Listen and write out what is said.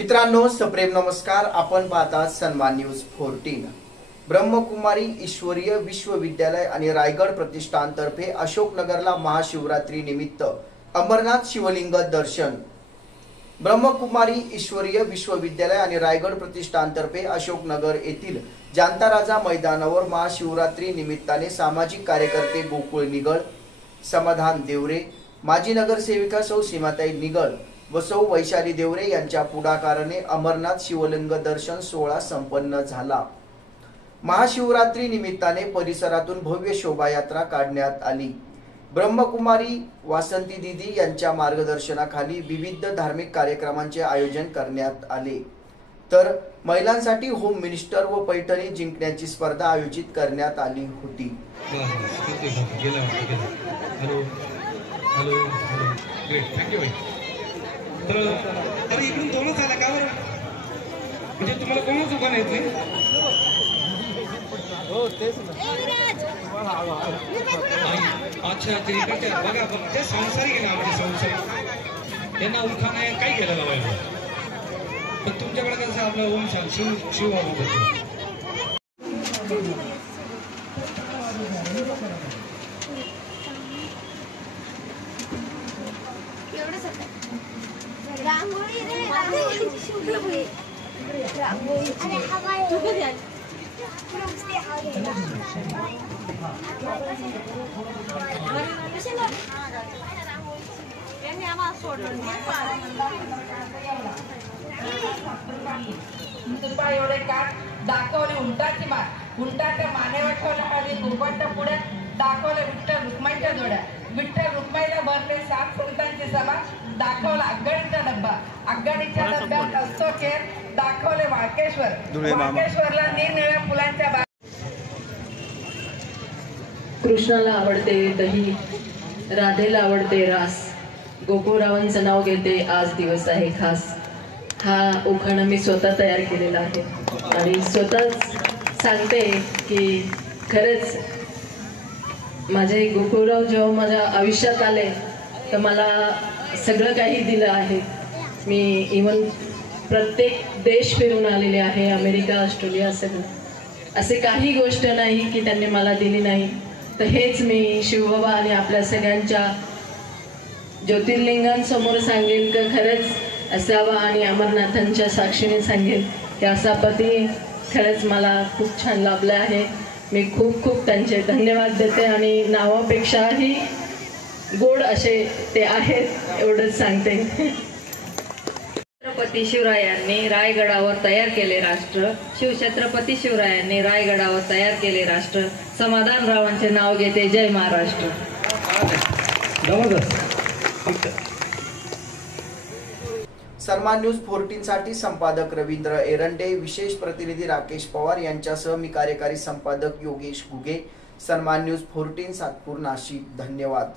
मित्रांनो, सप्रेम नमस्कार। आपण पाहता सन्मान न्यूज 14। ब्रह्मकुमारी ईश्वरीय विश्वविद्यालय आणि रायगड प्रतिष्ठानतर्फे अशोकनगरला महाशिवरात्री निमित्त अमरनाथ शिवलिंग दर्शन। ब्रह्मकुमारी ईश्वरीय विश्वविद्यालय आणि रायगड प्रतिष्ठानतर्फे अशोकनगर येथील जानता राजा मैदानावर महाशिवरात्री निमित्ताने सामाजिक कार्यकर्ते गोकुळ निगळ, समाधान देवरे, माजी नगरसेविका सौ सीमाताई निगळ व सौ वैशाली देवरे यांच्या पुढाकाराने अमरनाथ शिवलिंग दर्शन सोहळा संपन्न झाला। महाशिवरात्री निमित्ताने परिसरातून भव्य शोभायात्रा काढण्यात आली। ब्रह्मकुमारी वासंती दीदी यांच्या मार्गदर्शनाखाली विविध धार्मिक कार्यक्रमांचे आयोजन करण्यात आले। तर महिलांसाठी होम मिनिस्टर व पैठणी जिंकण्याची स्पर्धा आयोजित करण्यात आली होती। तर इकडून दोनच आला का बरं? म्हणजे तुम्हाला कोणच उभा नाही येत? हो तेच अच्छा ते इकडच्या बघा ते संसारिक आहे ना, म्हणजे संसारिक यांना उखाणा काय केलं पाहिजे। पण तुमच्याकडे कसं आपलं ओम शिव रांगोळी रे, रांगोळी शुभ्र रांगोळी अरे हवा तू कधी आली नुसते हवा कशाला यांनी आम्हाला सोडलं तुपा एवढे काट दाखवले उंटाची मान, उंटाच्या मानेवर ठेवल्या आणि गुरबाच्या पुढे दाखवले विठ्ठल रुक्माईच्या जोड्या, विठ्ठल रुक्माईला भरले 7 संतांची सभा, दाखवला आगगाडीचा डब्बा, आगगाडीच्या डब्यात असतो केर, दाखवले वाळकेश्वर, वाळकेश्वरला निरनिळ्या फुलांच्या कृष्णाला आवडते दही, राधेला आवडते रास, गोकुळरावांचं नाव घेते आज दिवस आहे खास। हा उखाणा मी स्वतः तयार केलेला आहे आणि स्वतःच सांगते की खरंच माझे गोकुळराव जेव्हा माझ्या आयुष्यात आले तर मला सगळं काही दिलं आहे। मी इवन प्रत्येक देश फिरून आलेले आहे, अमेरिका, ऑस्ट्रेलिया, सगळं असे काही गोष्ट नाही की त्यांनी मला दिली नाही। तर हेच मी शिवबाबा आणि आपल्या सगळ्यांच्या ज्योतिर्लिंगांसमोर सांगेन की खरंच असावा आणि अमरनाथांच्या साक्षीने सांगेन की असा पती खरंच मला खूप छान लाभला आहे। मी खूप खूप त्यांचे धन्यवाद देते आणि नावापेक्षाही गोड असे ते आहेत एवढंच सांगते। छत्रपती शिवरायांनी रायगडावर तयार केले राष्ट्र, शिवछत्रपती शिवरायांनी रायगडावर तयार केले राष्ट्र, समाधानरावांचे नाव घेते जय महाराष्ट्र। सन्मान न्यूज 14 साठी संपादक रवींद्र एरंडे, विशेष प्रतिनिधी राकेश पवार यांच्यासह मी कार्यकारी संपादक योगेश घुगे। सन्मान न्यूज 14 सातपूर नाशिक। धन्यवाद।